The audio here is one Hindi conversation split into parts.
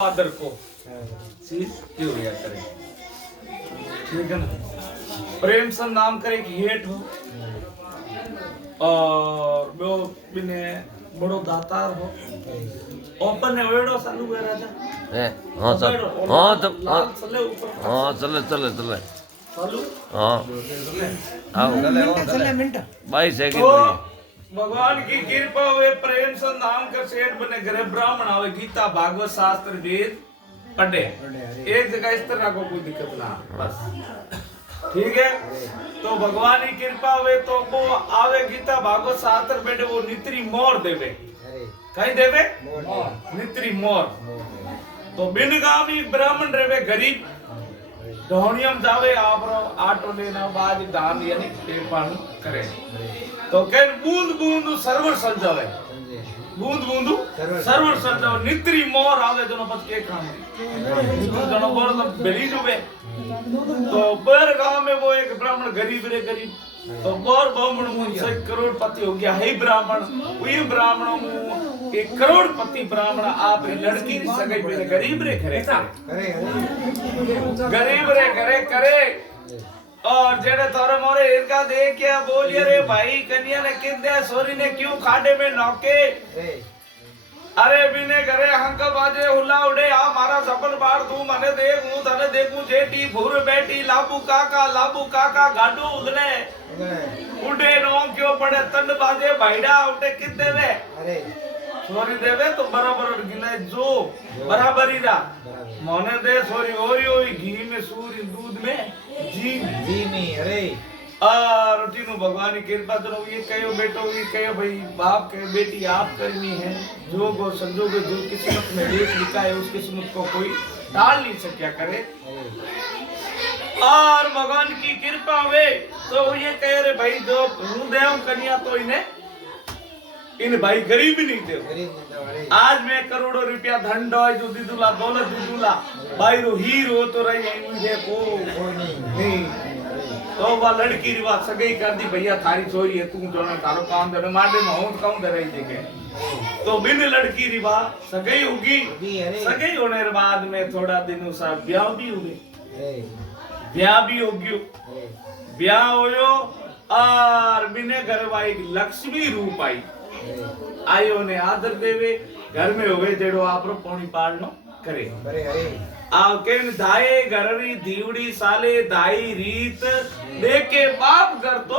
फादर को चीज क्यों लिया करे, ठीक है ना। प्रेम से नाम करे कि हेठ हो और वो बिने बड़ो दातार हो ओपन ने वेड़ो चालू है राजा है। हाँ सर, हाँ तो लाल चले ऊपर, हाँ चले चले चले चालू हाँ आओ चले मिनट 22 सेकंड तो में भगवान की कृपा हुए प्रेम से नाम कर सेठ बने घरे ब्राह्मण आवे गीता भागवत शास्त्र वेद पढ़े एक जगह इस तरह को कोई दिक्कत ना बस, ठीक है। तो भगवान की कृपा हुए तो वो आवे गीता भागवत शास्त्र बैठे वो नित्री मोर देवे, कहीं देवे नित्री मोर। तो बिन गामी ब्राह्मण रेवे गरीब ढोणियम जावे आपरो आटो लेना बाद दान यानी पेट पानी करे। तो कह बूंद बूंद सरवर सज जावे, बूंद बूंद सरवर सज जावे नित्री मोर आवे दोनों पत के काम दोनों बोल तो बेली डूबे। तो बर गांव में वो एक ब्राह्मण गरीब रे गरीब, तो बोर ब्राह्मण मुंह से करोड़पति हो गया है ब्राह्मण, वही ब्राह्मणों मुंह एक करोड़पति ब्राह्मण आप लड़की सगाई पे गरीब रे करे गरीब रे करे करे। और जेड़े तोरे मोरे इनका देख क्या बोलिए रे भाई कन्या ने किन दे सोरी ने क्यों खाडे में नौके, अरे बिने करे हंक बाजे हुला उड़े आ मारा सपन बाड़ तू मने देख हूं तने देखूं जेठी भूर बेटी लाबू काका गाडू उगने उड़े नो क्यों पड़े तंड बाजे भाईडा उठे कित देवे सोरी देवे तो बराबर गिले जो बराबरी दा मोने दे सोरी ओई घी में सूरी दूध में जी में अरे और तीनों भगवान की कृपा तो ये कहो बेटो ये कहो भाई बाप के बेटी आप करनी है जो गो संजोग जो किस्मत में लेख लिखा है उस किस्मत को कोई टाल नहीं सकिया करे। और भगवान की कृपा हुए तो ये कह रहे भाई जो हूं देव कन्या तो इन्हें इन भाई गरीब नहीं दे। आज मैं करोड़ों रुपया धन डॉय जो दिदुला दौलत दिदुला भाई रो हीरो तो रही मुझे को नहीं। तो वह लड़की रिवा सगई कर दी भैया थारी छोरी है तू जो तारो काम दे मारे में हों कौन दे रही देखे। तो बिन लड़की रिवा सगई होगी, सगई होने के बाद में थोड़ा दिन सा ब्याह भी हुए, ब्याह भी होगी, ब्याह होयो और बिने घर वाई लक्ष्मी रूप आई आयो ने आदर देवे घर में होवे जेड़ो आपरो पौनी पालनो करे आव केन धाए घररी दीवड़ी साले दाई रीत देखे बाप घर तो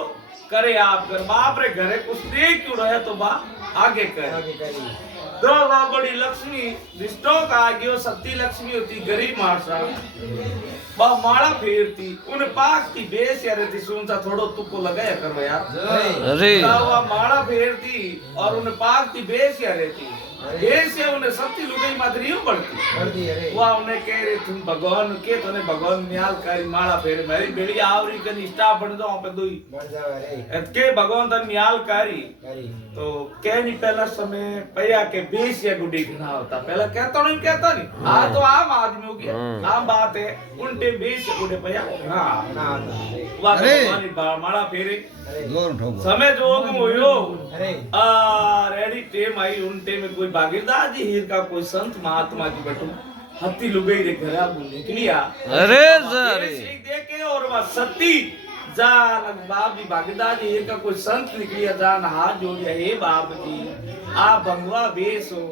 करे आप घर बाप रे घरे कुछ दे क्यों रहे तो बा आगे करे। दो बड़ी लक्ष्मी रिश्तों का आगे सती लक्ष्मी होती गरीब मारसा बा माला फेरती उन पाक की बेस यार थी सुनता थोड़ो तुक्को लगाया करो यार अरे वो माला फेरती और उन पाक की बेस यार रहती बेस या उन्हें सती लुगाई मादरियों बढ़ती वह उन्हें कह रहे तुम भगवान के तूने भगवान न्याल करी माला फेरे मेरी बेड़ी आवरी कनी स्टाफ बन जाओ पे दुई के भगवान तन न्याल करी। तो कह नहीं पहला समय पया के बेस या गुडी घना होता पहला कहता नहीं आ तो आम आदमी हो गया आम बात है उल्टे बेस गुडे पया हां भगवान माला फेरे समय जो होयो रेडी टेम आई उन टेम में कोई भागीरदार जी हीर का कोई संत महात्मा जी बैठो हत्ती लुगाई रे घरा निकलिया अरे सर देखे और वह सती जान बाप जी भागीरदार जी हीर का कोई संत निकलिया जान हाथ जोड़िया हे बाप जी आ भंगवा बेस हो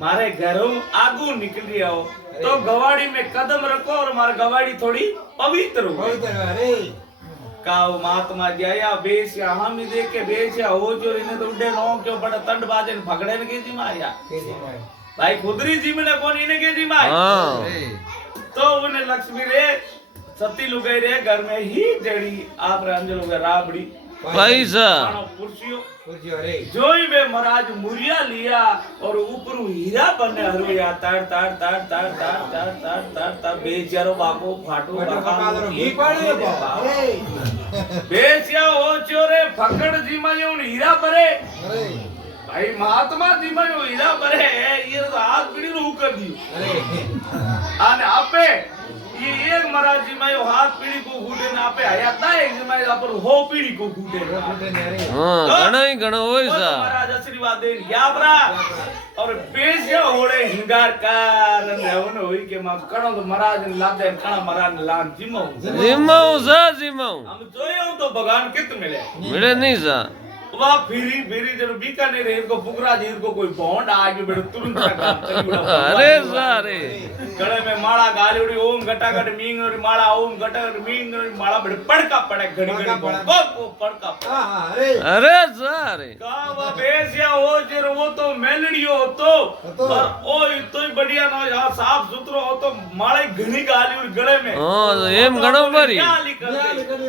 मारे घरों आगू निकल रिया हो तो गवाड़ी में कदम रखो और मारे गवाड़ी थोड़ी पवित्र हो काव महात्मा गया बेस या हम ही देख के बेस या हो जो इन्हें तो उड़े नो क्यों बड़ा तंड बाजे भगड़े ने के जी मारिया भाई खुदरी जी में कौन इन्हें के जी मार तो उन्हें लक्ष्मी रे सती लुगाई रे घर में ही जड़ी आप रंजल हो गया राबड़ी पैसा जो ही में महाराज मुरिया लिया और ऊपर हीरा बने हरोया तार तार तार तार तार तार तार तार तार बेचारो बाबू फाटो बेचिया हो चोरे फकड़ जी में हीरा भरे भाई महात्मा जी में हीरा भरे ये तो हाथ पीड़ी रू कर दियो आने आपे ये एक महाराज जी में हाथ पीड़ी को घूटे ना आपे आया था एक जी में आप हो पीड़ी को घूटे हाँ घणो होय सा महाराज आशीर्वाद दे याबरा और बेसिया होड़े हिंगार कारण होने होई के मा कणो तो महाराज ने लादे कणा महाराज ने लान जिमो हम जोयो तो भगवान कित मिले नहीं सा वाह फिरी जब बीकानेर इनको पुकरा जी इनको कोई बॉन्ड आगे बेड़ तुरंत अरे सारे गले में माला गाली उड़ी ओम घटाघट मींग उड़ी माला ओम घटाघट मींग उड़ी माला बड़े पड़का पड़े घड़ी घड़ी को पड़का अरे सारे का वो बेसिया हो जर वो तो मेलड़ियो हो तो और ओ तो बढ़िया ना यार साफ सुथरो हो तो माला घणी गाली उड़ी गले में हां एम घणो भरी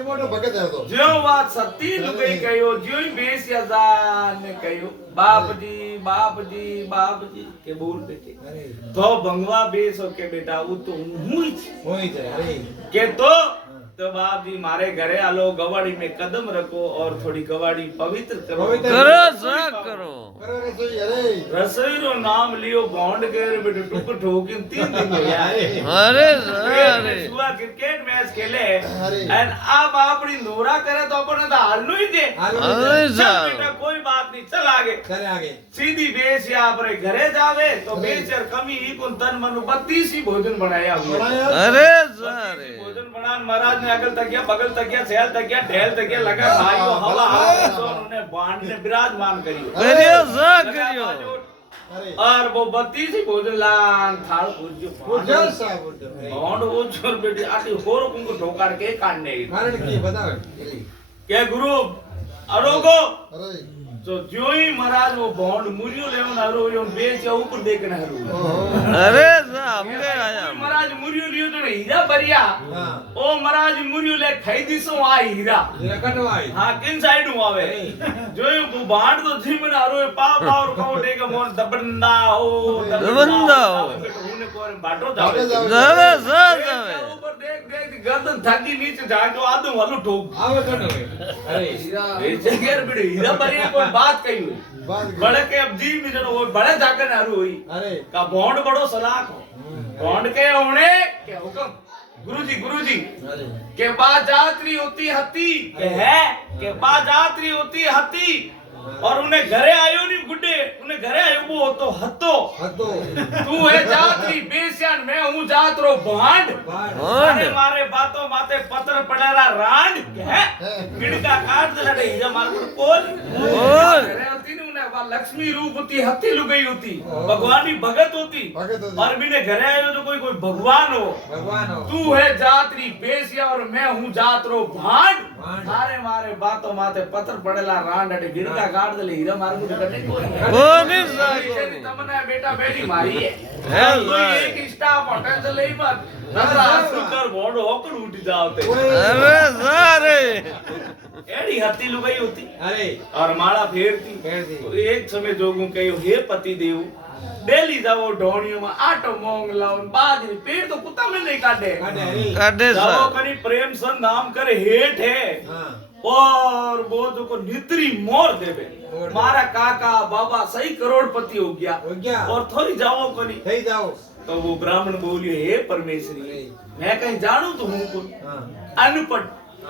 मोटो भगत है तो जो बात सती लुगाई कयो जो बेसिया जान ने कयो बाप जी के बोल बेटे तो भंगवा बेस हो के बेटा वो तो हुई अरे के तो बाप जी मारे घरे आलो गवाड़ी में कदम रखो और थोड़ी गवाड़ी पवित्र करो करो रसोई रो नाम लियो बॉन्ड के बेटे टुक ठोकी 3 दिन हो गया अरे सुबह क्रिकेट मैच खेले एंड अब अपनी नोरा करे तो अपन तो हालू ही दे बेटा कोई बात नहीं चल आगे सीधी बेस या पर घरे जावे तो बेस यार कमी ही को तन मन 32 ही भोजन बनाया अरे सारे भोजन बनान महाराज ने अगल तकिया बगल तकिया सेल तकिया ढेल तकिया लगा भाइयों हवा उन्होंने बांध ने विराजमान करियो और वो 32 ही भोजन लान थाल पूज्य बॉन्ड वो छोर बेटी आटी होर को ठोकर के काटने की बताओ क्या गुरु अरोगो तो जो ही महाराज वो बॉन्ड मुरियो लेवन हरो यो बेच या ऊपर देखना हरो अरे हमके आया महाराज मुरियो लियो तो हीरा बढ़िया ओ महाराज मुरियो ले खाई दिसो आ हीरा कटवाई हां किन साइड हूं आवे जो वो बांड तो थी में हरो पाप और काउटे का मोन दबंदा हो उने को बाटो जावे ऊपर देख गर्दन थाकी नीचे जाके आदम वालो ठोक आवे कटवे अरे ए जगह बड़े हीरा बढ़िया कोई बात कही हुई बड़े के अब जी भी जनो वो बड़े जाकर नारू हुई अरे का बॉन्ड बड़ो सलाह बॉन्ड के होने के हुक्म गुरुजी के बाद जात्री होती हती के है के बाद जात्री होती हती और उन्हें घरे आयो नहीं गुड्डे उन्हें घरे आयो वो तो हतो तू है जात्री बेसियान मैं हूँ जातरो भांड मारे बातों माते पत्र पड़ेरा रांड है गिड़का काट दे लड़े हीरा मार कोल घरे होती नहीं उन्हें वहाँ लक्ष्मी रूप होती हत्ती लुगाई होती भगवान की भगत होती और बिने घरे आयो तो कोई भगवान हो तू है जात्री बेसिया और मैं हूँ जातरो भांड मारे बातों माते पत्र पड़ेला रांड अटे गिड़का काट दे हीरा मार को करने कोई तमन्ना बेटा बेटी मारी है तो एक स्टाफ होटल से ले मत नजरा सुकर बॉन्ड होकर उठ जाओते अरे सारे एड़ी हत्ती लुगाई होती अरे और माला फेरती तो एक समय जोगू कहो हे पति देव डेली जाओ ढोणियों में आटो मोंग लाओ बाजरी पेड़ तो कुत्ता में नहीं काटे जाओ करी प्रेम सन नाम करे हेठ है और वो जो को नित्री मोर देवे मारा काका बाबा सही करोड़पति हो गया और थोड़ी जाओ करी थई जाओ तो वो ब्राह्मण बोलिए हे परमेश्वरी मैं कहीं जानू तो हूँ कौन अनपढ़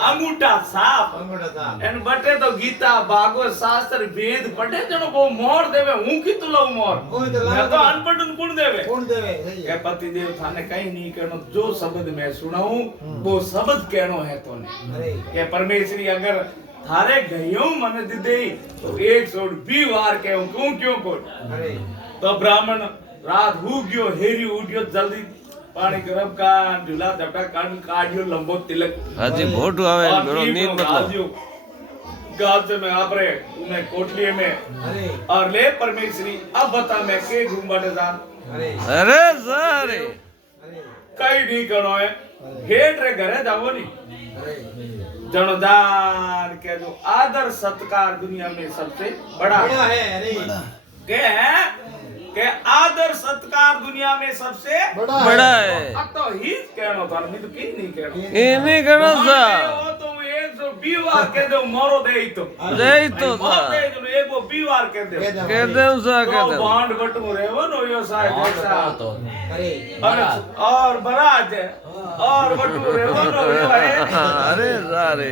अंगूठा साफ एन बटे तो गीता भागवत शास्त्र वेद पढ़े जनो वो मोर देवे हूं की तुलो मोर मैं तो अनपढ़ कौन देवे के पति देव थाने कहीं नहीं कहनो जो शब्द मैं सुनाऊं वो शब्द कहनो है तोने के परमेश्वरी अगर थारे गयो मन दे तो 120 बार कहूं क्यों को तो ब्राह्मण रात हो गयो हेरी उठियो जल्दी पानी गरम का झूला झपटा काटियो लंबो तिलक हाजी फोटो आवे मेरो नींद मतलब गाल से मैं आप रे उन्हें कोटलिए में और ले परमेश्वरी अब बता मैं के घूम बाटे जान अरे सारे कई नहीं करो है हेट रे घरे जाओ नहीं जनदार के जो आदर सत्कार दुनिया में सबसे बड़ा है के आदर सत्कार दुनिया में सबसे बड़ा है अब तो ही कहनो था नहीं तो की नहीं कहनो ये नहीं कहनो सा वो तो तो 20 बार कह दो मोरो दे तो दे तो मोर सा दे जो एक वो 20 बार कह दो कह दे सा कह तो दे बांड बटू रे वो नो यो साहब ऐसा अरे और बराज और बटू रे वो नो यो है अरे सारे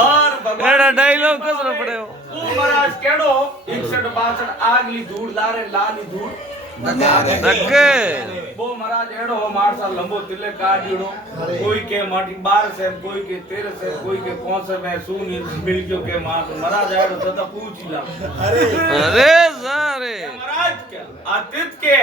और एड़ा डायलॉग कसरो पड़े हो तू महाराज केड़ो 61 62 आगली धूड़ लारे लाली धूड़ धक्के वो महाराज एड़ो मारसा लंबो तिले काटियो कोई के माटी 12 से कोई के 13 से कोई के 5 से मैं सून मिल गयो के मार महाराज एड़ो सदा पूछ ला अरे सारे महाराज क्या आतित के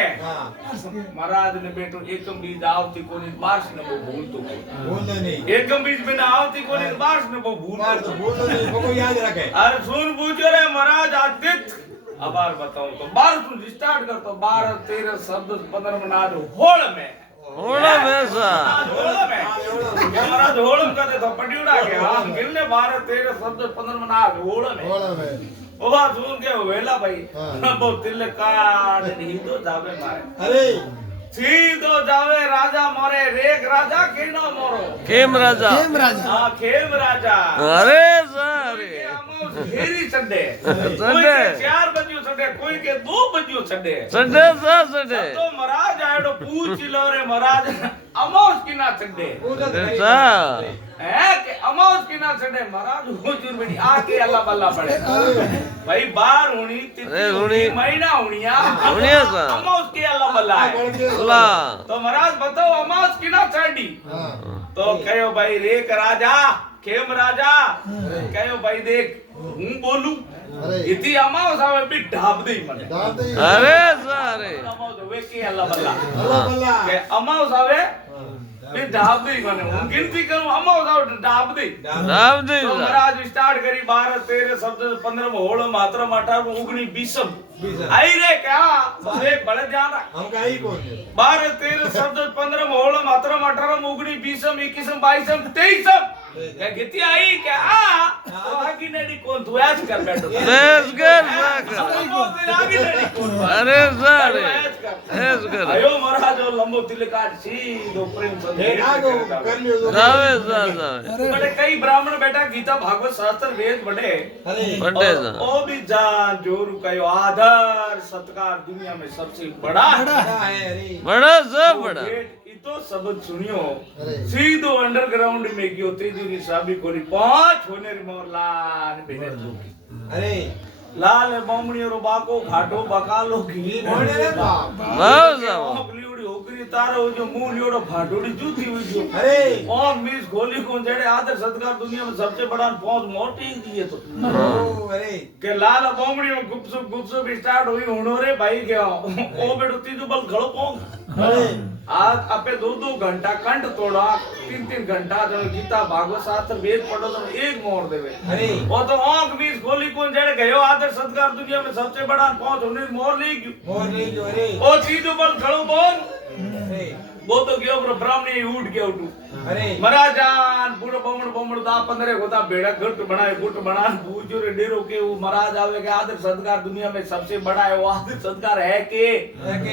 महाराज ने बेटो एकम बीज आवती कोनी बारिश ने वो भूल तो बोल नहीं एकम बीज बिना आवती कोनी बारिश ने वो भूल बार तो बोल नहीं को याद रखे अरे सुन पूछो रे महाराज आतित अब बार बताऊं तो 12 तुम स्टार्ट कर तो 12 13 शब्द 15 मना दो होड़ में ओड़ा वैसा होड़ में क्या महाराज होड़ में कहते तो पटियोड़ा के हां गिनने 12 13 शब्द 15 मना दो होड़ में ओ बात सुन के वेला भाई वो तिल काट नहीं तो जावे मारे अरे सीधो जावे राजा मारे रेख राजा केनो मोरो खेम राजा हां खेम राजा अरे सारे घेरी छड़े छड़े। कोई के 4 बजियो छड़े कोई के 2 बजियो छड़े संडे सा संडे तो महाराज आड़ो पूछ लो रे महाराज अमौस की ना छड़े सा है कि अमौस की ना छड़े महाराज हुजूर बेटी आके अल्लाह बल्ला पड़े भाई बार हुनी अरे हुनी। महीना हुनिया हुनिया सा। अमौस की अल्लाह बल्ला है ला तो महाराज बताओ अमौस की ना छड़ी तो कहो भाई रेख राजा खेम राजा कहो भाई देख हूं बोलू इति अमावस आवे भी ढाब दे मने अरे सारे अमावस वे के अल्लाह बल्ला के अमावस आवे भी ढाब दे मने हूं गिनती करूं अमावस आवे ढाब दे राम दे तो महाराज स्टार्ट करी 12 13 शब्द 15 होड़ मात्रा माटा 19 20 आई रे क्या एक बड़े ध्यान रख हम का ही कौन 12 13 शब्द 15 होड़ मात्रा माटा 19 20 21 22 23 क्या कितनी आई क्या तो आगे नहीं कौन तू ऐसे कर बैठो लेट्स गेट आगे नहीं कौन अरे सारे ऐसे ऐस कर आयो महाराज वो लंबो तिल काट सीधो प्रेम संदेश आगो कर लियो जावे जावे बड़े कई ब्राह्मण बेटा गीता भागवत शास्त्र वेद बड़े अरे बंडे सा ओ भी जान जोरू कयो आदर सत्कार दुनिया में सबसे बड़ा बड़ा है अरे बड़ा सा बड़ा तो शब्द सुनियो सीधो अंडरग्राउंड में गयो तेजूरी साबी कोरी 5 होने रे मोरला ने बेने अरे लाल बामणी रो बाको घाटो बकालो घी मोड़े रे बाप वाह सा लियोड़ी होकरी तारो जो मुंह लियोड़ो फाटोड़ी जूती हुई जो अरे और मीस गोली को जेड़े आदर सत्कार दुनिया में सबसे बड़ा पहुंच मोटी दिए तो ओ अरे के लाल बामणी में गुपसुप स्टार्ट हुई हुनो रे भाई के ओ बेटो तीजो बल खड़ो पहुंच अरे आज अपे 2-2 घंटा कंठ तोड़ा 3-3 घंटा जो गीता भागवत शास्त्र वेद पढ़ो तो एक मोर देवे अरे वो तो आंख बीच गोली कौन जेड़े गयो आदर सत्कार दुनिया में सबसे बड़ा पहुंच होने मोर ले गयो मोर नहीं जो अरे ओ चीजों पर खड़ो बोल अरे वो तो गयो पर ब्राह्मणी उठ गया उठू अरे महाराजान पूरा बमड़ दा 15 होता बेड़ा गुट बना पूछो रे डेरो के वो महाराज आवे के आदर सत्कार दुनिया में सबसे बड़ा है वो आदर सत्कार है के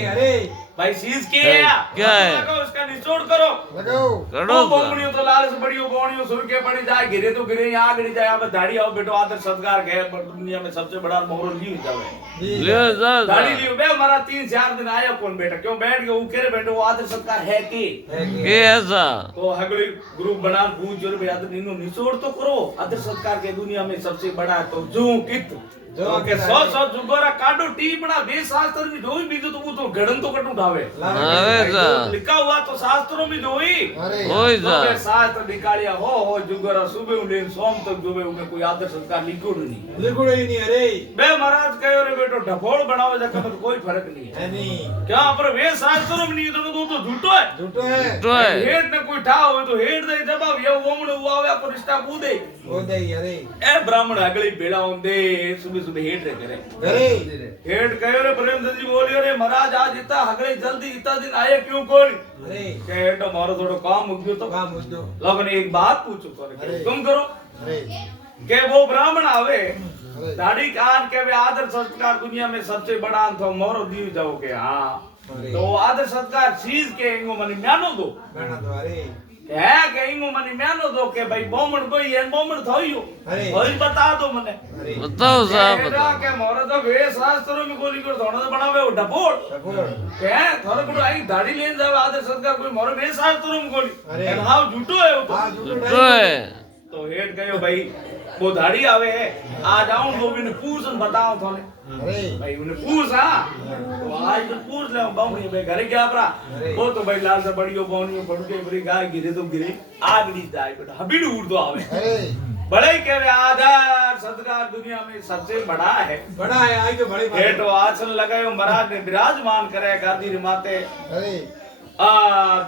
अरे भाई चीज क्या है उसका निचोड़ करो लगाओ करो बोमणियों तो लाल से बड़ियों बोमणियों सुर के पड़ी जाए गिरे तो गिरे यहाँ गिरी जाए अब दाढ़ी आओ बेटो आदर सत्कार गए दुनिया में सबसे बड़ा मोहर ली जावे ले जा दाढ़ी लियो बे हमारा 3-4 दिन आया कौन बेटा क्यों बैठ के उकेरे बैठे वो आदर सत्कार है कि के ऐसा तो हगली ग्रुप बना पूछ जो बे आदर इनो निचोड़ तो करो आदर सत्कार के दुनिया में सबसे बड़ा है तो जो कित जो के 100 जुगोरा काडो टी बना बे शास्त्र में जोई बीजो तो वो तो गड़न तो कटू ढावे अरे जा लिखा हुआ तो शास्त्रों में जोई होई जा तो शास्त्र निकालिया हो जुगोरा सुबह उले सोम तक जोबे उमे कोई आदर सत्कार लिखो नहीं लिखोड़े नहीं अरे बे महाराज कहो रे बेटो ढपोल बनावे जका में कोई फर्क नहीं है नहीं क्या पर वे शास्त्रों में नहीं तो झूठो है झूठो है तो है हेड ने कोई ठा हो तो हेड दे जवाब ये वमण हुआ आवे को रिश्ता कूदे वो दे अरे ए ब्राह्मण अगली बेड़ा होंदे सुबह सुबह हेड रे करे अरे हेड कहो रे प्रेमचंद जी बोलियो रे महाराज आज इतना हगले जल्दी इतना दिन आए क्यों कोई अरे के हेड मारो थोड़ो काम हो गयो तो काम मुझो लोगन एक बात पूछो करे तुम करो अरे के वो ब्राह्मण आवे दाढ़ी कान के वे आदर संस्कार दुनिया में सबसे बड़ा तो मोरो दीव जाओगे हां तो आदर सत्कार चीज के इंगो मने ज्ञानो दो गाना तो अरे હે કે ઈમો મને મેનો દો કે ભાઈ બોમણ કોઈ એન બોમણ થયો અરે. હોય બતા દો મને અરે बताओ साहब કે बताओ કે મોરે તો વે શાસ્ત્રો મે ગોલી કર ધોણો તો બનાવે ઓ ડબોળ સગોળ કે થોડો બધો આઈ દાઢી લઈને જાવ આદર સત્કાર કોઈ મોરે વે શાસ્ત્રો મે ગોલી અરે. એમ હાવ જૂઠો હે ઓ તો આ જૂઠું तो है तो हेड गयो भाई वो दाढ़ी आवे है आज आऊं तो भी ने पूछ न बताओ थाने અરે भाई उन्हें पूछ हां तो आज तो पूछ ले बाउनी भाई घर गया अपना अरे। वो तो भाई लाल से बड़ियो बाउनी पड़ के बड़ी गाय गिरे तो गिरे आग नहीं जाए बेटा हबीड़ उड़ दो आवे અરે बड़े ही कह रहे आधार सत्कार दुनिया में सबसे बड़ा है બડા હે આઈ કે બડી हेड तो आसन लगायो महाराज ने विराजमान करे गादी रे माते અરે आ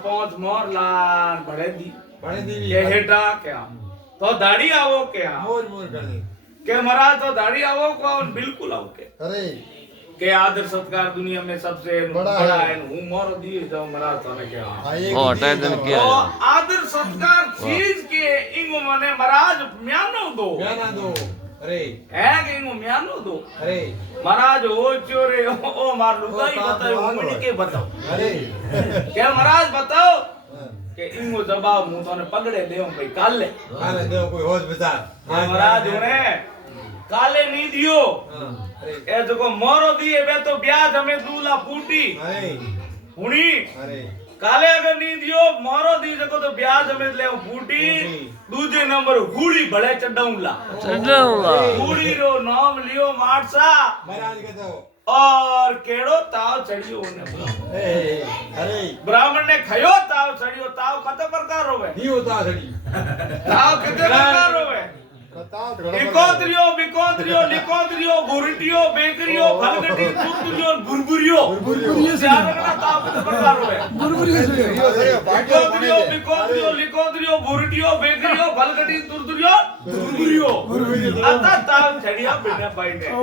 पांच मोर लान बड़े दी બડી દેવી के हेटा क्या तो दाढ़ी आवो क्या મોજ મોજ કર દે के महाराज तो दाढ़ी आवो कौन बिल्कुल आओ के अरे आदर सत्कार दुनिया में सबसे बड़ा बड़ा है। है हूं मोर दिए जाओ महाराज तने के आइए ओ टेंशन तो किया आदर सत्कार चीज के इंगो मने महाराज म्यानो दो જ્ઞાન દો અરે है कि इंगो म्यानो दो અરે महाराज ओ चोरे ओ मार लुगाई ओ, बताओ बाप रे। मुझे के बताओ અરે के महाराज बताओ के इंगो जवाब मु तने पगड़े देऊ भाई काले કાલે દેવ કોઈ હોજ બતા के महाराज ने काले नहीं दियो હા અરે ए जको मोरो दिए बे तो ब्याज हमें दूला पूटी અરે हुनी અરે काले अगर नहीं दियो मोरो दी जको तो ब्याज हमें ले फूटी दूजे नंबर हुड़ी भले चढ़ाऊला चढ़ाऊला हुड़ी रो नाम लियो मारसा મહારાજ કે દો और केड़ो ताव चढ़ियो ने એ અરે ब्राह्मण ने खयो ताव चढ़ियो ताव कते प्रकार होवे દી હોતા સડી ताव कितने प्रकार होवे बताओ घड़ा इकोत्रियो बिकोत्रियो लिकोत्रियो बुरटियो बेकरियो फलगटी दूधरियो बुरबुरियो बुरबुरियो चार रखना ताव कितने प्रकार होवे लिकोद्रियो बिकोद्रियो लिकोद्रियो बुरटियो बेकरियो फलगटी दुरदुरियो दुरबुरियो आता ताव छड़िया बिना भाई ने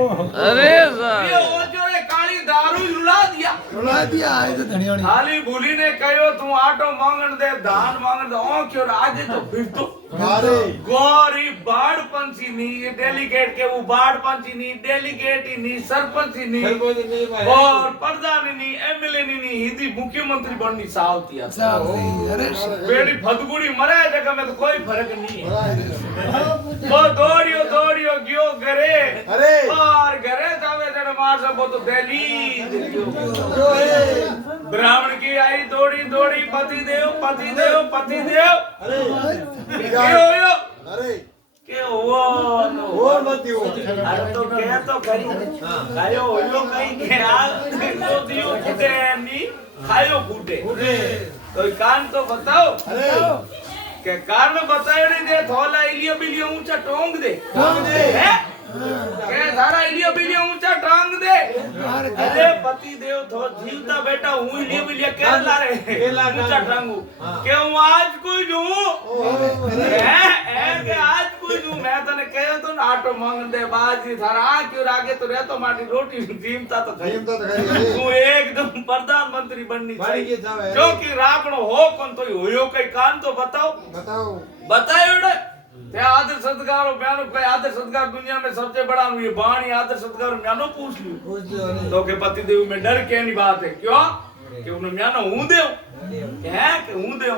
अरे ये साहब ओ जो रे काली दारू रुला दिया रुला दिया आए तो धनिया खाली भूली ने कहो तू आटो मांगण दे धान मांगण दे ओ क्यों आगे तो फिर तो अरे गौरी बाढ़ पंची नी ये डेलीगेट के वो बाढ़ पंची नी डेलीगेट ही नी सरपंच ही नी સરપંચ ની और प्रधान ही नी एमएलए नी हिंदी मुख्यमंत्री बननी सावती है बेड़ी फदगुड़ी मरे जगह में तो कोई फर्क नहीं है वो दौड़ियो दौड़ियो गयो घरे अरे और घरे जावे जड़ मार सब तो दिल्ली जो है ब्राह्मण की आई दौड़ी दौड़ी पति देव पति देव पति देव अरे क्यों यो अरे के हुआ ઓર મત દીવો अरे तो क्या तो करी खायो होयो कहीं के आ तो दियो फूटे नी खायो फूटे तो कान तो बताओ अरे के कारण बतायो नहीं दे थोला इलियो बिलियो ऊंचा टोंग दे हैं के धारा इलियो बिलियो ऊंचा टांग दे अरे पति देव थो जीवता बेटा हूं इलियो बिलियो केला रे ऊंचा टांगू के हूं आज कोई जू है के आज कोई जू मैं तने कहो तो आटो मांग दे बाजी थारा आ क्यों रागे तो रे तो माटी रोटी जीवता तो खाई टीम तो दिखाई अरे तू एकदम प्रधानमंत्री बननी મારી चाहिए કે જાવે जो कि रावण हो कौन तो होयो कई कान तो बताओ बताओ बतायो रे ते आदर सत्कार म्यानो कोई आदर सत्कार दुनिया में सबसे बड़ा ये बाणी आदर सत्कार म्यानो पूछ लियो પૂછ દો ને तो के पति देव में डर के नहीं बात है क्यों कि उन्हें म्यानो हूं देव है कि हूं देव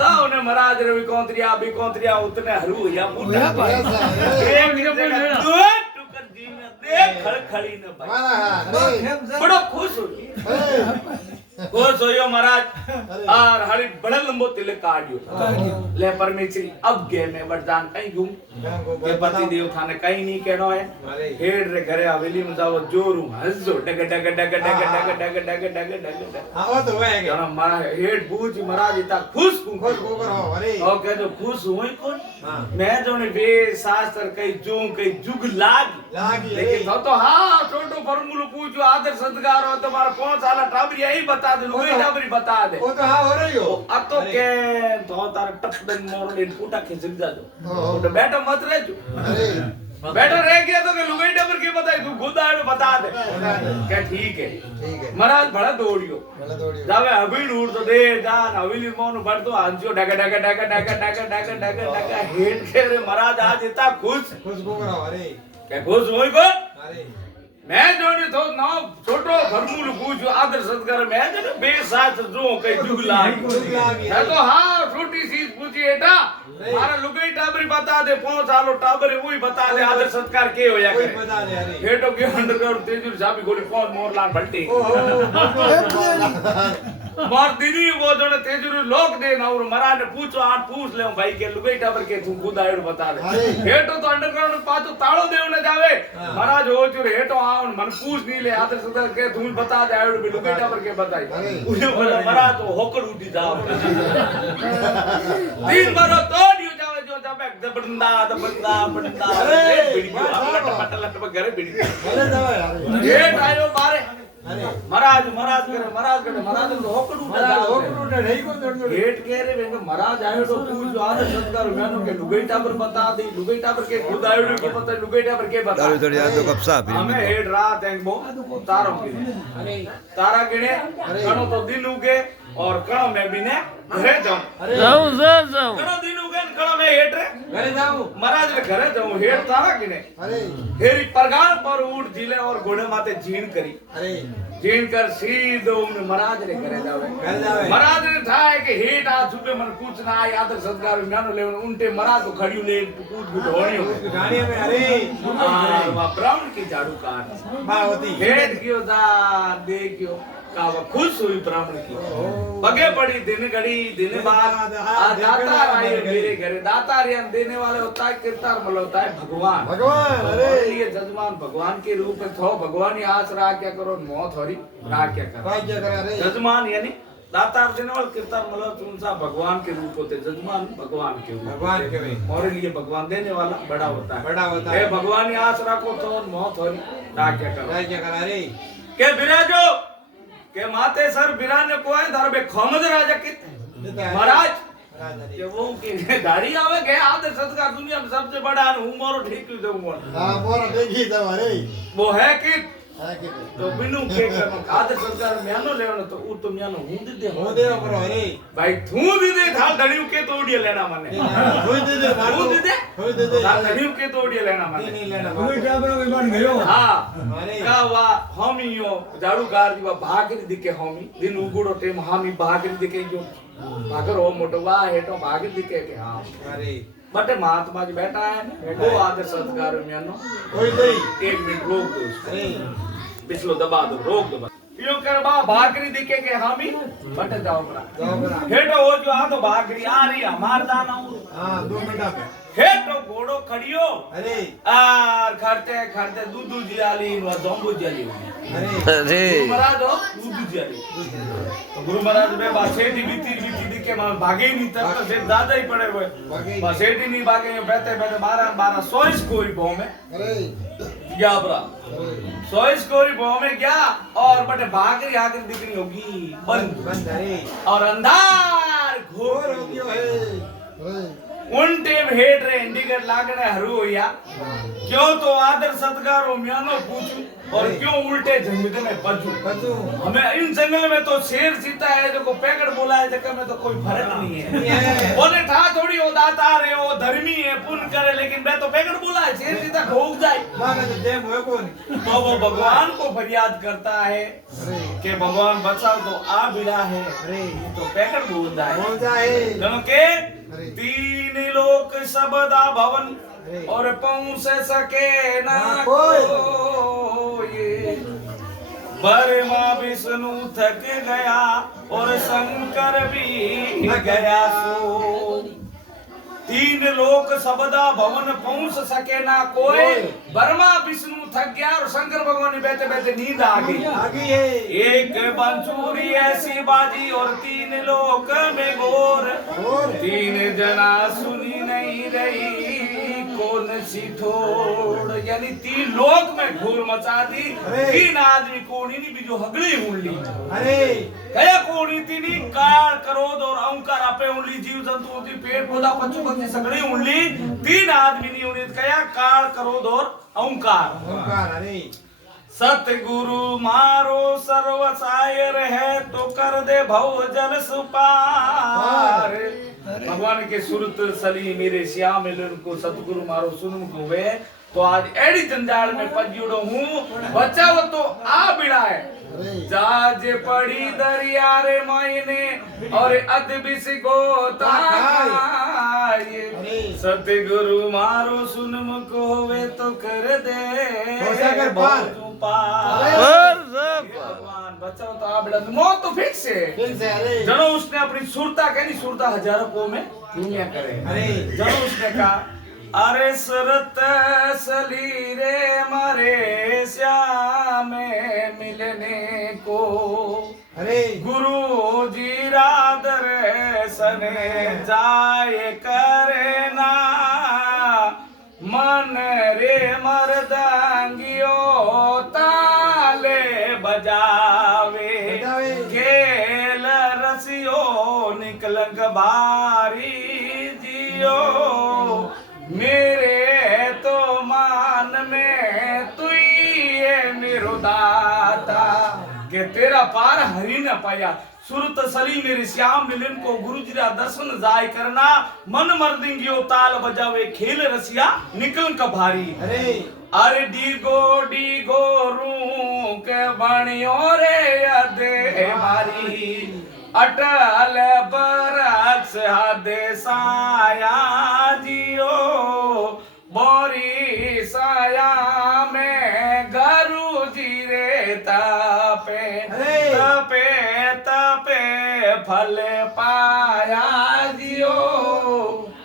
तो उन्हें महाराज रे बिकोंत्रिया उतने हरू या पूटा ऐसा एक जगह दो टुकर जी में देख खड़खड़ी न भाई हमारा अरे बड़ो खुश हो गया अरे खुश होयो महाराज और हरी बड़ा लंबो तिलक काटियो ले परमेश्वरी अब गे में वरदान कहीं घूम ये पति देव थाने कहीं नहीं कहनो है अरे हेड रे घरे हवेली में जाओ जोरू हंसो डग डग डग डग डग डग डग डग डग હા ઓ તો હોય કે जरा मारा हेड बूझ महाराज इतना खुश हूं ખોજ ગોબર હો અરે और कह जो खुश हुई कौन हाँ। मैं जो ने वे शास्त्र कई जो कई जुग लाग લાગી लेकिन तो हाँ छोटो फॉर्मूला पूछो आदर सत्कार हो तुम्हारा कौन साला टाबरी यही बता दे लुगाई टाबरी बता दे ઓ તો હા હો રહ્યો अब तो के तो तारा टक दन मोर ले फूटा खिसक जा हाँ। तो बैठो मत रह जो अरे बैठो रह गया तो के लुगाई टाबर के बताई तू खुद आए तो बता दे क्या ठीक है ठीक है महाराज बड़ा दौड़ियो भला दौड़ियो जावे हबीड़ उड़ तो दे जान हवेली मोन बढ़ तो आंचो डग डग डग डग डग डग डग डग हेड के रे महाराज आज इतना खुश ખુશ ગોબર હો અરે क्या खुश होई कौन અરે मैं जोने तो ना छोटो फॉर्मूला पूछो आदर सत्कार मैं जो बेसाथ जो कई जुग लागी जुग लागी। है तो हाँ छोटी छोटी सी पूछी बेटा मारा लुगाई टाबरी बता दे 5 सालो टाबरी वही बता दे आदर सत्कार के होया कोई करे बता दे अरे हेटो के अंडरग्राउंड तेजूर साहब गोली कौन मोरलाल भट्टी मार दीदी वो जोने तेजूर लोक दे ना और मरा ने पूछो आठ पूछ ले भाई के लुगाई टाबर के तू खुद आयो बता दे हेटो तो अंडरग्राउंड पाछो ताळो देव ने जावे महाराज हो चुर हेटो आवन मन पूछ नहीं ले आदर सत्कार के तू बता दे आयो लुगाई टाबर के बताई उसे बोला मरा तो होकर उठी जाओ दिन भर तो नहीं जावे जो जावे बंदा अरे वीडियो लट पट घरे वीडियो अरे दवा यार हेट आयो बारे अरे महाराज महाराज तो होकर उठा महाराज जाओ होकर उठे नहीं को दौड़ हेट कह रहे वेंगे महाराज आयो तो पूछ जो आदर सत्कार मैंने के लुगाई टाबर बता दी लुगाई टाबर के खुद आयो के पता लुगाई टाबर के बता दारू थोड़ी याद तो कपसा भी हमें हेट रात है वो तारों गिने अरे तारा गिने कणो तो दिन उगे और कणो में भी ने घरे जाऊं जाऊं कणो दिन उगे कणो में हेट रे घरे जाऊं महाराज ने घरे जाऊं हेट तारा गिने अरे हेरी परगान पर उठ जिले और घोड़े माते झीण करी अरे झीण कर सीधो महाराज ने घरे जावे घर जावे महाराज ने ठाए के हेट आ छुपे मन कुछ ना आदर सत्कार म्यानो लेवन उनटे महाराज को खड़ी ले कूद कूद होनी हो गाड़ी में अरे वा ब्राह्मण की झाड़ू काट बावती हेट कियो दा देखियो का वो खुश हुई ब्राह्मण की बगे पड़ी दिन घड़ी दिन बाद दाता आए मेरे घरे दाता रियन देने वाले होता है किरतार मल होता है भगवान भगवान अरे ये जजमान भगवान के रूप में थो भगवान ही आस रहा क्या करो मौत हो रही रहा क्या करो भाई क्या करे अरे जजमान यानी दातार देने वाले किरतार मल तुम सा भगवान के रूप होते जजमान भगवान के रूप भगवान के में और लिए भगवान देने वाला बड़ा होता है बड़ा होता हे है भगवान ही आस रखो तो मौत हो रही रहा क्या करो भाई क्या करे अरे के बिराजो के माते सर बिराने को है धर बे खमद राजा कित महाराज के वो के दाढ़ी आवे के आदर सत्कार दुनिया में सबसे बड़ा उमरो ठीक दे उमर हां मोर देखी दवा अरे वो है कि है कि तो बिनु के आदर सत्कार म्यानो लेवनो तो उ तो म्यानो हूं दे हो दे पर अरे भाई तू दे थाल धड़ियो के तोड़िए लेना मने हो दे हूं दे हो दे थाल धड़ियो के तोड़िए लेना मने नहीं लेना कोई टाबर में बन गयो हां अरे का वा हमियो झाड़ू गार दिवा भागरी दिखे हमी दिन उगुड़ो टेम हामी भागरी दिखे जो भागर हो मोटवा हेटो भागरी दिखे के हां अरे बटे महात्मा जी बैठा है वो आदर सत्कार म्यानो कोई नहीं 1 मिनट रोक दो अरे पिछलो दबा दो रोक दो यो कर बा भागरी दिखे के हामी बटे जाओ बरा जाओ बरा हेटो हो जो आ तो भागरी आ रही हमार दाना हां 2 मिनट में हेटो घोड़ो खड़ियो अरे आर खरते खरते दूधू जियाली व दोंबू जियाली अरे अरे गुरु महाराज हो दूधू जियाली तो गुरु महाराज में बासेठी बीती बीती दिखे मां भागे ही नहीं तब तो से ज्यादा ही पड़े हुए भागे बासेठी नहीं भागे बैठे बैठे 12 सोइस कोई भाव में अरे गया बरा सोइस कोई भाव में गया और बटे भागरी आकर दिखनी होगी बंद बंद अरे और अंधार घोर और हो गयो है अरे उन टेम हेट रे इंडिकेट लागने हरू होया क्यों तो आदर सत्कार हो म्यानो पूछू और क्यों उल्टे जंगल में पजू बच्चों हमें इन जंगल में तो शेर सीता है जो को पैकेट बोला है जगह में तो कोई फर्क नहीं है बोले था थोड़ी वो दाता रे वो धर्मी है पुण्य करे लेकिन मैं तो पैकेट बोला है शेर सीता ठोक जाए माने तो देम होए कौन तो वो भगवान को फरियाद करता है अरे कि भगवान बचाओ तो आ बिरा है अरे तो पैकेट बोलता है कौन जाए दोनों के 3 लोक सबदा भवन अरे और पहुंच सके ना ना कोई ब्रह्मा विष्णु थक गया और शंकर भी गया सो 3 लोक सबदा भवन पहुंच सके ना कोई ब्रह्मा विष्णु थक गया और शंकर भगवान बैठे बैठे नींद आ गई आगे है एक बंचूरी ऐसी बाजी और 3 लोक में घोर और 3 जना सुनी नहीं रही कौन सी ठोड़ यानी 3 लोक में घोर मचा दी अरे। 3 आदमी कोणी नहीं भी जो हगड़ी उंडली अरे कया कोणी तीनी काल क्रोध और अहंकार आपे उंडली जीव जंतु होती पेड़ पौधा पशु पक्षी सगड़ी उंडली 3 आदमी नहीं उंडली कया काल क्रोध और अहंकार ओंकार अरे सतगुरु मारो सर्व सायर है तो कर दे भव जल सुपार भगवान के सुरत सली मेरे श्याम मिलन को सतगुरु मारो सुन हुए तो आज एड़ी जंजाल में पजियोड़ो हूँ बचाओ तो आ बिड़ा है जाजे पड़ी दरिया रे मायने और अदबी सिको ताकाये सतगुरु मारो सुन मुको होवे तो कर दे बहुतू पार भगवान बचाओ तो आ बिड़ा मौत तो फिक्स है जनो उसने अपनी सुरता कहनी सुरता हजारों को में दुनिया करे जनो उसने कहा अरे सुरत सली रे मरे श्याम मिलने को गुरु जी राधर सने जाए करना मन रे मर्दंगियो ताले बजावे खेल रसियो निकलंग बारी जियो मेरे तो मान में तू ही है मेरो दाता के तेरा पार हरी न पाया सुरत सली मेरे श्याम मिलन को गुरु जी रा दर्शन जाय करना मन मर्दिंगियो ताल बजावे खेल रसिया निकल कभारी अरे डीगो रू के बणियो रे अदे मारी अटल बरक्स हदे साया जियो बोरी साया में गुरु जी रे तपे तपे तपे फल पाया जियो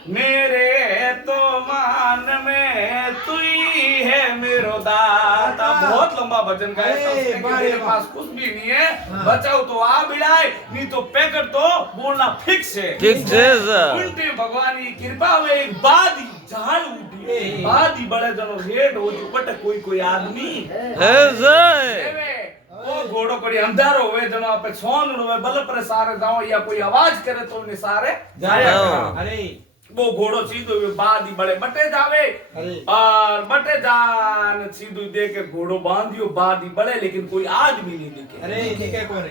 मेरे तो मान में तू ही है मेरो दाता बहुत लंबा भजन गाए मेरे पास कुछ भी नहीं है बचाओ तो आ बिड़ाए नहीं तो पैकेट तो बोलना फिक्स है उल्टे भगवान की कृपा हुए एक बादी झाड़ उठी बादी बड़े जनो रेड हो बट कोई आदमी वो घोड़ो कड़ी अंधारो हुए जनो पे सोन हुए बल पर सारे जाओ या कोई आवाज करे तो उन्हें सारे जाया अरे वो घोड़ो सीधो बादी बड़े बटे जावे और बटे जान सीधो दे के घोड़ो बांधियो बादी बड़े लेकिन कोई आदमी नहीं दिखे अरे ठीक है कौन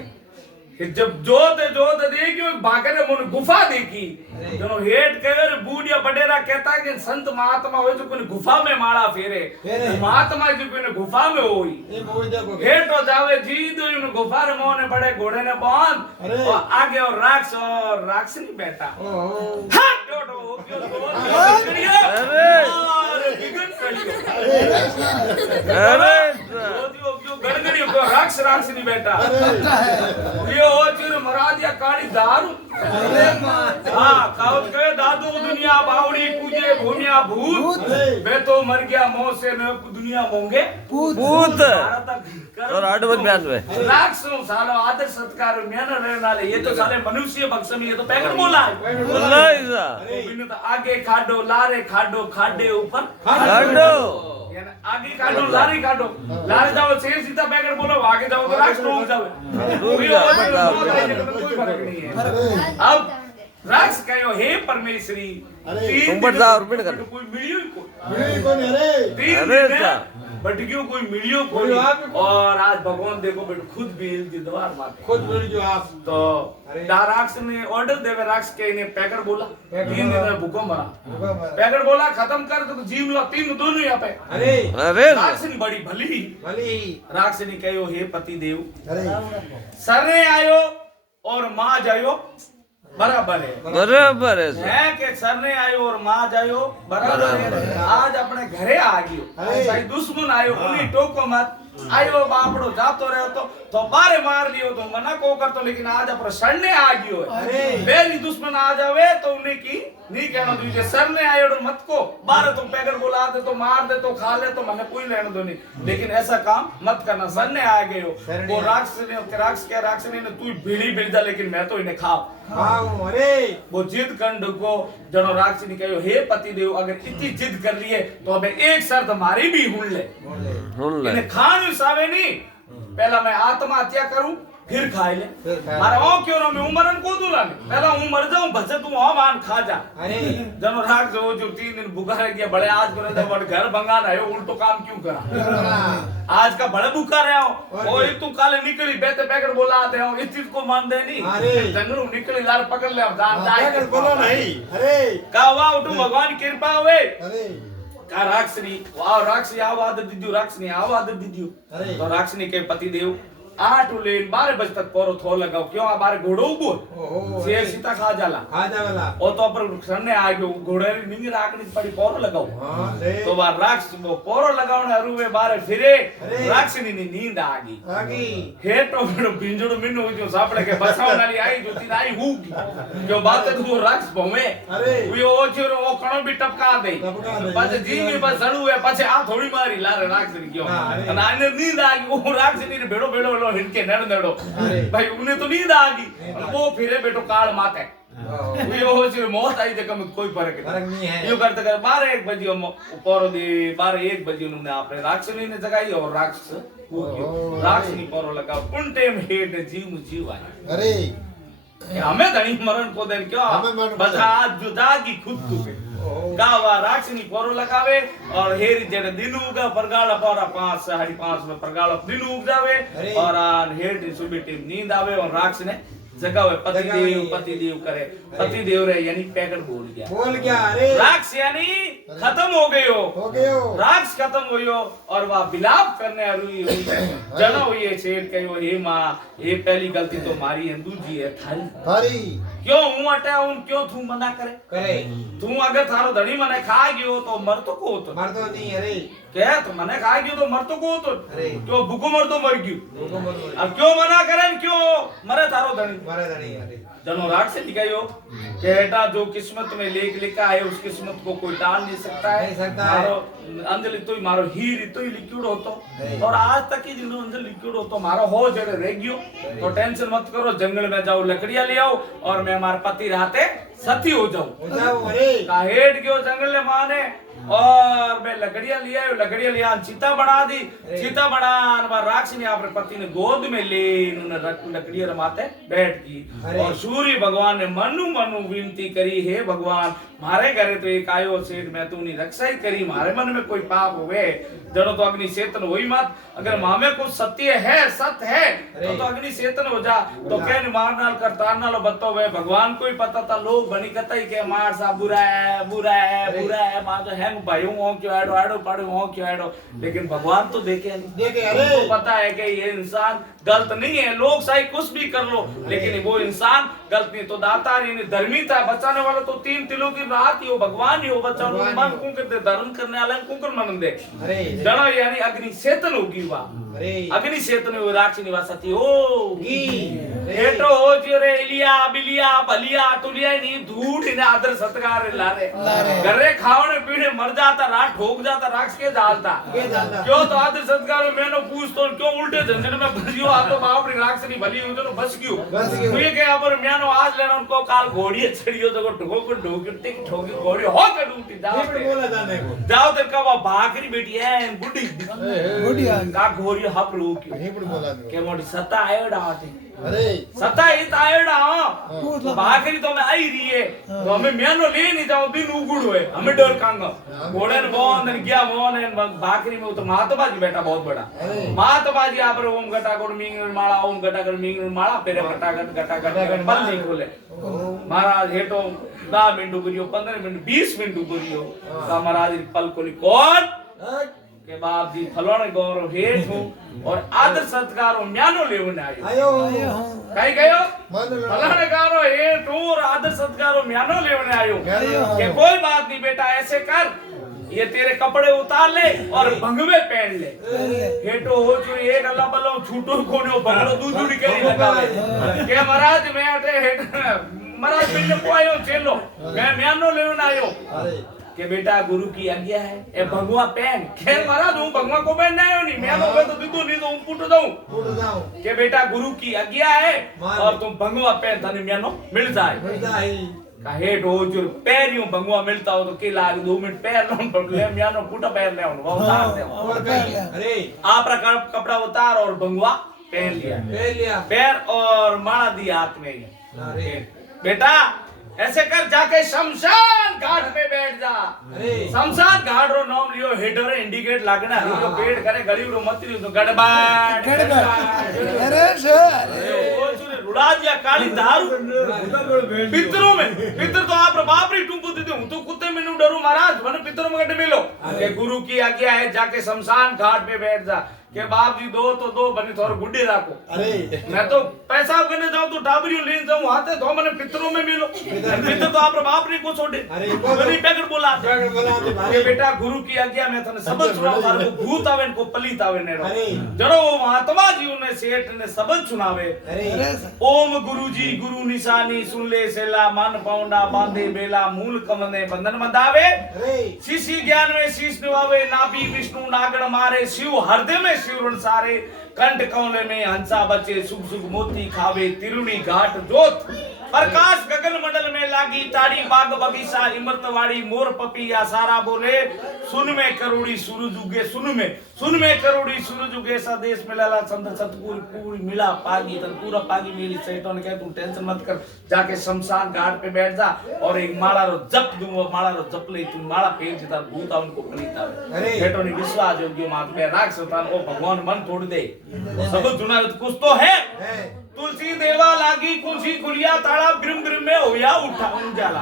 जब जोत देखियो बागरे मन गुफा देखी जनो हेट कहे बूढ़िया बडेरा कहता है कि संत महात्मा हो जो कोई गुफा में माला फेरे महात्मा जो कोई गुफा में होई हेट हो जावे जी दो इन गुफा रे मोने बड़े घोड़े ने बांध और आगे और राक्ष नहीं बैठा हाथ डोडो हो गयो अरे बिगन अरे गड़गड़ी को राक्ष नहीं बैठा ये हो चुन मरादिया काली दारू हाँ काउत कहे दादू दुनिया बावड़ी पूजे भूमिया भूत मैं तो मर गया मोह से न दुनिया मोंगे भूत और 8 बज 92 राक्ष सालो आदर सत्कार म्यान रहने वाले ये तो साले मनुष्य बक्समी ये तो पैकेट बोला है वल्लाही सा तो आगे खाडो लारे खाडो खाडे ऊपर खाडो आगे काटो लारे जाओ शेर सीधा पैकेट बोलो आगे जाओ तो राक्ष रोक जाओ कोई फर्क नहीं है अब राक्ष कहो हे परमेश्वरी ऊपर जाओ रुपए कर कोई मिलियो कोई बटकियो कोई मिलियो कोई और आज भगवान देखो बेट खुद भी दीवार मारते खुद बोल जो आप तो राक्ष ने ऑर्डर देवे राक्ष के इन्हें पैकेट बोला 3 दिन में भूकंप मरा पैकेट बोला खत्म कर तो जीव लो 3 दोनों यहाँ पे अरे राक्ष ने बड़ी भली राक्ष ने कहो हे पति देव सरने आयो और माँ जायो बराबर है कि सरने आयो और माँ जायो बराबर है आज अपने घरे आ गयो भाई दुश्मन आयो उन्हीं टोको मत आयो बापड़ो जातो रहो तो बारे मार लियो तो मना को कर तो लेकिन आज अपने सरने आ गयो है बेरी दुश्मन आ जावे तो उन्हें की नहीं कहना तुझे सरने आयो और मत को बारे तुम पैकेट बुला दे तो मार दे तो खा ले तो मने कोई लेना दो नहीं लेकिन ऐसा काम मत करना सरने आ गए हो वो राक्ष ने तू बीड़ी बिलदा लेकिन मैं तो इन्हें खाओ अरे वो जिद कंड को जनो राक्ष ने कहो हे पति देव अगर इतनी जिद कर रही है तो हमें एक शर्त हमारी भी हुन ले इन्हें खान सावे नहीं पहला मैं आत्महत्या करूं फिर खाए ले मारा ओ क्यों ना मैं उमरन को दूला नहीं पहला हूं मर जाऊं भसे तू मान खा जा अरे जनो राख जो 3 दिन भूखा रह गया बड़े आज को तो बड़ घर भंगा रहे हो उल्टो काम क्यों करा आज का बड़े भूखा रहे हो ओए तू काले निकली बेते पैकेट बोला आते हो इस चीज को मान दे नहीं जंगल निकली लार पकड़ ले जान जाए बोलो नहीं अरे कावा उठो भगवान कृपा हुए का राक्षनी वाह राक्षनी आवाज दीदियो अरे। तो राक्षनी के पति देव 8 लेन 12 बजे तक पोरो थो लगाओ क्यों आ बारे घोड़ो उबो ओहो, शेर अरे। सीता खा जाला खा जावला ओ तो पर सन्ने आ गयो घोड़े री नींद राखनी पड़ी पोरो लगाओ हां ले तो बार राक्ष वो पोरो लगावने अरुवे बारे फिरे अरे। राक्षनी नी नींद आ गई आगी हेटो मेनो भिंजड़ो मिनो जो सापड़े के बसावने वाली आई जो तीन आई हुगी जो बात है वो राक्ष भवे अरे। वो ओछरो ओ कणो भी टपका दे टपका दे। पाछे जीवी बस सड़ू है पाछे आ थोड़ी मारी लारे राक्षनी क्यों हाँ, अरे। અને આને નીંદ આ ગઈ वो राक्षनी रे बेड़ो बेड़ो लो हिनके नड़ो अरे। भाई उन्हें तो नींद आ गई वो फिरे बेटो काल माते वो हो जो मौत आई देखा मुझे कोई फर्क फर्क नहीं है। यो करते कर 12-1 बजे पोरो दे 12-1 बजे उन्होंने आपने राक्षनी ने जगाई और राक्षस ओहो, राक्षनी पोरो लगा उन टाइम हेड जीव आया अरे कि हमें धनी मरण को देन क्यों हमें मरण को बस देन। आज जुदा की खुद तू पे गावा राक्षनी पोरो लगावे और हेरी जेड़े दिन उगा परगाड़ा पोरा 5 5:30 में परगाड़ा दिन उग जावे अरे। और आन हेड सुबह टीम नींद आवे और राक्ष ने जगावे पति देव करे पति देव रे यानी पैकेट बोल गया अरे राक्ष यानी खत्म हो गयो हो गयो राक्ष खत्म हुयो और वह विलाप करने रुई हुई जना हुई है सेठ कहो हे मां ये पहली गलती तो मारी हिंदू जी है थारी थारी क्यों हूं अटे उन क्यों तू मना करे तू अगर थारो धनी मने खा गयो तो मर तो को तो मर तो नहीं अरे क्या तो मने खा गयो तो मर तो को तो अरे। क्यों भूखो मर तो मर गयो लोगों मर अब क्यों मना करे क्यों मरे थारो धनी मरे धनी अरे जनो राग से दिखाइयो कि बेटा जो किस्मत में लेख लिखा है उस किस्मत को कोई टाल नहीं सकता है नहीं सकता है। मारो अंजलि तो ही मारो हीर तो ही लिक्विड होतो नहीं। और आज तक ही जिनो अंजलि लिक्विड होतो मारो हो जड़े रह गयो तो टेंशन मत करो जंगल में जाओ लकड़ियां ले आओ और मैं हमारे पति राते सती हो जाऊं हो जाओ अरे का हेड गयो जंगल में माने और मैं लकड़ियां लिया चीता बना दी चीता बना राक्षसी ने अपने पति ने गोद में ले इन्होंने लकड़ियां रमाते बैठ की अरे। और सूर्य भगवान ने मनु विनती करी हे भगवान मारे घरे तो एक आयो सेठ मैं तू नहीं रक्षा ही करी मारे मन में कोई पाप हुए जड़ो तो अग्नि चेतन होई मत अगर मामे कुछ सत्य है सत्य है तो अग्नि चेतन हो जा तो कह मार नाल कर तार नालो बतो वे भगवान को ही पता था लोग बनी कहता ही के मार सा बुरा है मां तो है भाई हूं क्यों आड़ो पाड़ो हूं क्यों आड़ो लेकिन भगवान तो देखे नहीं देखे अरे उनको पता है कि ये इंसान गलत नहीं है लोग चाहे कुछ भी कर लो लेकिन वो इंसान गलत नहीं तो दाता यानी धर्मी था बचाने वाला तो 3 तिलों की रात ही हो भगवान ही हो बचा भगवान मन ही हो। कुंकर दे धर्म करने वाला कुंकर मन दे अरे जनो यानी अग्नि चेतन होगी वा अरे अग्नि चेतन हो राक्षसी वासती होगी गी हेटो हो जो रे इलिया बिलिया बलिया तुलिया नी धूड़ ने आदर सत्कार लारे घरे खावने पीने मर जाता रात ठोक जाता राक्ष के डालता के डालता। क्यों तो आदर सत्कार मैंने पूछ तो क्यों उल्टे झंझट में फंसियो आप तो बाप रे राक्षसी भली हो तो बस गयो बस गयो। ये के पर मैंने आज लेना उनको काल घोड़ी चढ़ियो तो ठोक टिक ठोकी घोड़ी हो के डूटी जाओ फिर बोला जाने को जाओ तेरे का भाकरी बेटी है बुड्ढी बुढ़िया का घोड़ी हप रू की नहीं पड़ बोला के मोटी सत्ता आयो डाटे अरे सत्ता ही तायड़ा तो भाकरी तो मैं आई रही है तो हमें म्यानो ले नहीं जाओ दिन उगुड़ है हमें डर कांगा घोड़े ने बोन ने गया मोन है भाकरी में तो मातबाजी बेटा बहुत बड़ा मातबाजी आप ओम गटागड़ मींग माला ओम गटागड़ मींग माला पेरे गटागड़ बल नहीं खोले महाराज हेटो 10 मिनट गुरियो 15 मिनट 20 मिनट गुरियो का महाराज पल कोली कौन के बाप जी फलोने गौरव हेठ हूं और आदर सत्कार म्यानो लेवने आयो आयो कहीं गयो मान लो फलाने गारो हेठ हूं और आदर सत्कार म्यानो लेवने आयो म्यानो। के कोई बात नहीं बेटा ऐसे कर ये तेरे कपड़े उतार ले और भंगवे पहन ले हेटो हो जो एक अल्लाह बल्लो छूटो कोने भंगड़ो दूध के नहीं लगावे के महाराज मैं अटे हेठ महाराज बिल्ले को आयो चलो मैं म्यानो लेवने आयो अरे के बेटा गुरु की आज्ञा है ए भगवा पहन खेल महाराज हूं भगवा को पहनना है नहीं मैं तो दीदू नहीं तो पुट दऊं फूट जाओ के बेटा गुरु की आज्ञा है मान। और तुम भगवा पहन धनी म्यानो मिल जाए मिल जाए काहे डोजर पैरियों भगवा मिलता हो तो के लाग 2 मिनट पैर लो ले म्यानो पुटा पैर ले वो उतार दे और पहन अरे आप कपड़ा उतार और भगवा पहन लिया पहन लिया पैर और माला दिया हाथ में अरे बेटा ऐसे कर जाके शमशान घाट पे बैठ जा अरे शमशान घाट रो नाम लियो हेडर इंडिकेट लागना रो तो पेट करे गरीब रो मत लियो तो गड़बड़ अरे सर रुड़ा दिया काली दारू पितरों में पितर तो आप बाप री टूंपू दीदी हूं तो कुत्ते में डरू महाराज मन पितरों में गड्ढे मिलो के गुरु की आज्ञा है जाके शमशान घाट पे बैठ जा के बाप जी दो तो दो बनी थोड़ा गुड्डे राखो अरे मैं तो पैसा करने जाऊं तो टाबरियों लेने जाऊं हाथे तो मैंने पितरों में मिलो पितर तो आप बाप रे को छोड़े अरे बनी पैकेट बोला पैकेट बोला दे के भाई बेटा गुरु की आज्ञा में थने सबक सुनाओ तारे को भूत आवे को पलीत आवे ने अरे जड़ो महात्मा जी ने सेठ ने सबक सुनावे अरे ओम गुरु जी गुरु निशानी सुन ले सेला मन पाउंडा बांधे बेला मूल कमने बंधन बंधावे अरे शिशी ज्ञान में शीश निवावे नाभि विष्णु नागण मारे शिव हृदय में शिवरण सारे कंठ कौले में हंसा बचे सुख सुख मोती खावे तिरुणी घाट जोत प्रकाश गगन मंडल में लागी ताड़ी बाग बगीचा इमरतवाड़ी मोर पपिया सारा बोले सुन में करोड़ी सूरज उगे सुन में करोड़ी सूरज उगे सा देश में लाला चंद्र सतपुर पूरी मिला पागी तन पूरा पागी मिली सेठों ने कहा तू टेंशन मत कर जाके शमशान घाट पे बैठ जा और एक माला रो जप दूंगा माला रो जप ले तू माला फेर जिता भूत उनको पलीता अरे सेठों ने विश्वास योग्य मात पे राख सतान ओ भगवान मन तोड़ दे सब जुना कुछ तो है तुलसी देवा लागी कुंसी खुलिया ताला बिरम बिरम में होया उठा उजाला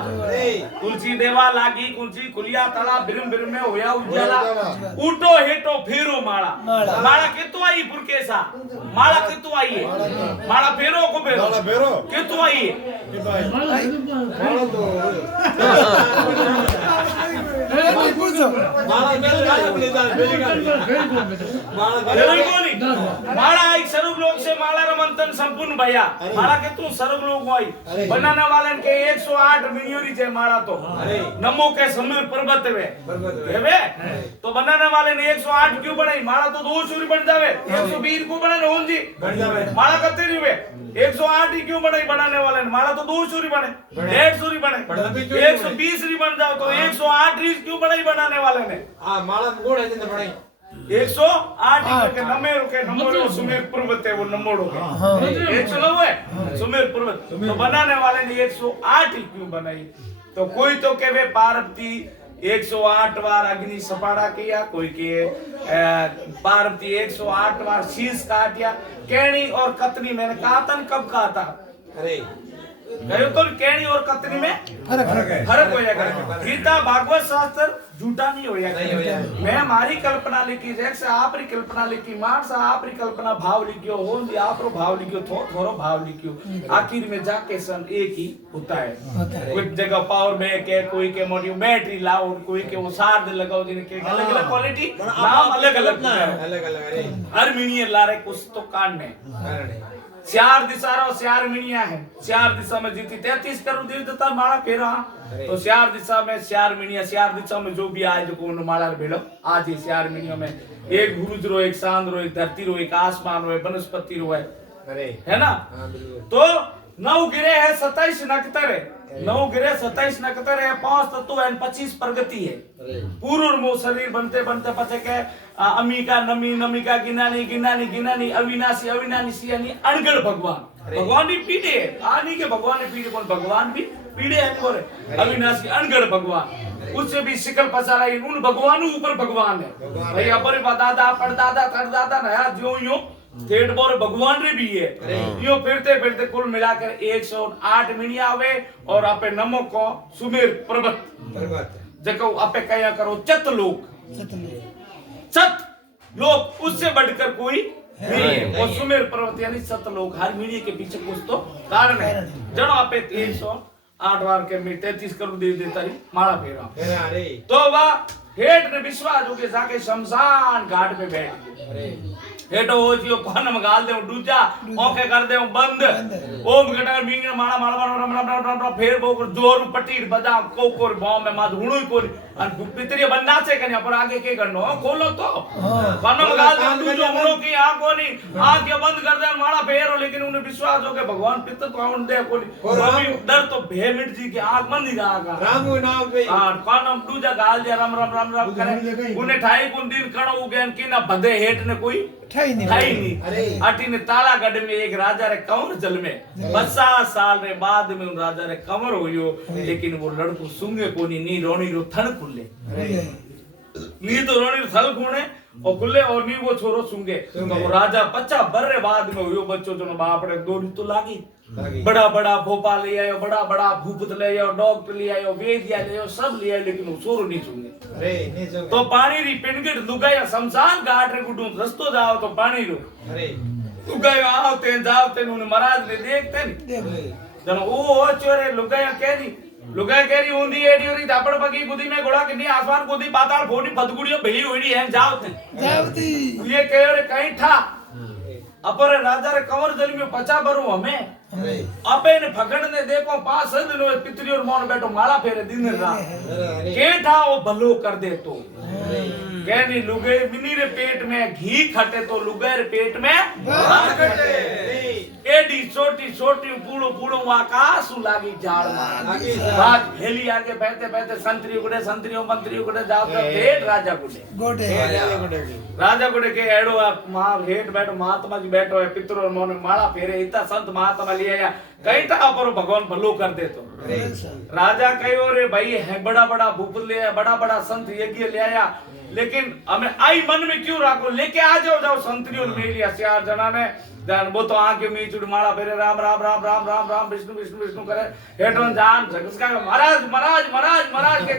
तुलसी देवा लागी कुंसी खुलिया ताला बिरम बिरम में होया उजाला उठो हेटो फेरो माला माला कितु आई पुरकेसा माला कितु आई है माला फेरो को फेरो माला फेरो कितु आई है माला तो अरे पूछो माला बेल माला एक सर्व लोग से माला रमंतन संपूर्ण भैया माला के तू सर्व लोग आई बनाने वाले के 108 मिनियोरी जे माला तो नमो के समीर पर्वत वे तो बनाने वाले ने 108 क्यों बनाई माला तो 2 सूरी बन जावे 120 को बनाने होन जी माला करते नहीं वे 108 ही क्यों बनाई बनाने वाले ने माला तो 2 सूरी बने 1.5 सूरी बने 120 री बन जाओ तो 108 री क्यों बनाई बनाने वाले ने हां माला गोड़ है जिंदा बनाई 108 के नंबर सुमेर पर्वत है वो नंबर हो गए 109 है सुमेर पर्वत तो बनाने वाले ने 108 ही क्यों बनाई तो कोई तो कहे पार्वती 108 बार अग्नि सपाड़ा किया कोई के पार्वती 108 बार शीश काटिया केणी और कतनी मैंने कहा था कब कहा था अरे कहो तो केणी और कतनी में फर्क हो जाएगा गीता भागवत शास्त्र झूठा नहीं हो जाएगा मैं हमारी कल्पना लिखी जैसे आप री कल्पना लिखी मार सा आप री कल्पना भाव लिखियो हो आप रो भाव लिखियो थोरो भाव लिखियो आखिर में जाके सन एक ही होता है कोई जगह पावर बैंक है कोई के मॉड्यूल बैटरी लाओ कोई के वो सार लगाओ जिनके अलग अलग क्वालिटी नाम अलग अलग अरे हर मिनियर ला रहे कुछ तो कान में 4 दिशा रो 4 मिनिया है 4 दिशा में जीती 33 करोड़ देवता माला फेरा तो 4 दिशा में 4 मिनिया 4 दिशा में जो भी आए जो को माला भेड़ो आज ही 4 मिनियों में एक गुरुज रो एक चांद रो एक धरती रो एक आसमान रो वनस्पति रो है अरे है ना तो 9 गिरे है 27 नक्षत्र है 9 गिरे 27 नक्षत्र है 5 तत्व है 25 प्रगति है पूर्ण मो शरीर बनते बनते पचे के अमिका नमी नमिका गिनानी गिनानी गिनानी अविनाशी अविनाशी यानी अनगढ़ भगवान भी पीड़े है आनी के भगवान ने पीड़े कौन भगवान भी पीड़े है और अविनाशी अनगढ़ भगवान उससे भी शिकल पसारा उन भगवानों ऊपर भगवान है भाई अपर दादा परदादा करदादा नया जो यूं थेट बोर भगवान रे भी है यो फिरते फिरते कुल मिलाकर 108 मिनिया आवे और आपे नमो को सुमेर पर्वत जको आपे कया करो चत लोक उससे बढ़कर कोई नहीं है वो सुमेर पर्वत यानी सत लोक हर मिनिया के पीछे कुछ तो कारण है जनो आपे 108 बार के में 33 करोड़ दे देता ही माला फेरा अरे तो वह हेठ ने विश्वास होके जाके शमशान घाट पे बैठ गए हेठो हो जियो कोन मगाल दे दूजा ओके कर दे बंद ओम गटर बिंग माला माला रम रम रम रम फेर बो जोर पट्टी बजा कोकोर बॉम में माद हुणु कोन अन पितरी बंदा से कन्या पर आगे के करनो खोलो तो कोन मगाल दे दूजो हमरो की आंख कोनी आंख ये बंद कर दे माला फेरो लेकिन उन्हें विश्वास हो के भगवान पित तो आउन दे कोनी रवि डर तो भे मिट जी के आंख बंद ही जागा राम नाम पे हां कोन हम दूजा गाल दे रम रम रम रम करे उन्हें ठाई कुन दिन कणो उगेन की ना बधे हेठ ने कोई ठाई नहीं अटी ने तालागढ़ में एक राजा रे कंवर जल में 50 साल रे बाद में उन राजा रे कंवर होयो लेकिन वो लड़को सुंगे कोनी नी रोणी रो थन खुले नी तो रोणी रो थल खुणे और खुले और नी वो छोरो सुंगे तो वो राजा 50 बर्रे बाद में होयो बच्चों जो बाप रे दो तो लागी बड़ा बड़ा भोपाल ले आयो, बड़ा बड़ा भूपत ले आयो, डॉक्टर ले आयो, वैद्य ले आयो, सब ले आयो, लेकिन वो सोरो नहीं चुंगे। अरे नहीं जो तो पानी री पिनगट लुगाया शमशान घाट रे गुडू रस्तो जाओ तो पानी रो अरे लुगाया आवते जावते नु महाराज ने देखते नहीं जन ओ चोरे लुगाया कहरी लुगाया कहरी उंदी एडी ओरी दापड़ पगी गुदी में घोड़ा किन्नी आसमान गुदी पाताल फोड़ी फतगुड़ियो भई होड़ी है जावते जावती ये कह रे कहीं था अपर राजा रे कंवर जली में पचा बरू हमें अबे ने फकड़ ने देखो पास दिन पितरी और मौन बैठो माला फेरे दिन रात के था वो भलो कर दे तो कहनी लुगे मिनी रे पेट में घी खटे तो लुगे रे पेट में भात खटे एडी छोटी छोटी पूड़ो पूड़ो आकाश लागी झाड़ मार बात भेली आगे बहते बहते संतरी गुड़े संतरियों मंत्रियों गुड़े जाते भेट राजा गुड़े गोटे राजा गुड़े के एड़ो मां भेट बैठो महात्मा जी बैठो है पितरों और मोने माला फेरे इतना संत महात्मा लिया या कहीं था पर भगवान भलो कर दे तो राजा कहो रे भाई है बड़ा बड़ा भूप ले आया बड़ा बड़ा संत यज्ञ ले आया लेकिन हमें आई मन में क्यों राखो लेके आ जाओ जाओ संतरियों ने लिया 4 जना ने वो तो आके मीच माला फेरे राम राम राम राम राम राम विष्णु विष्णु विष्णु करे हेठों जान जगस का महाराज महाराज महाराज महाराज के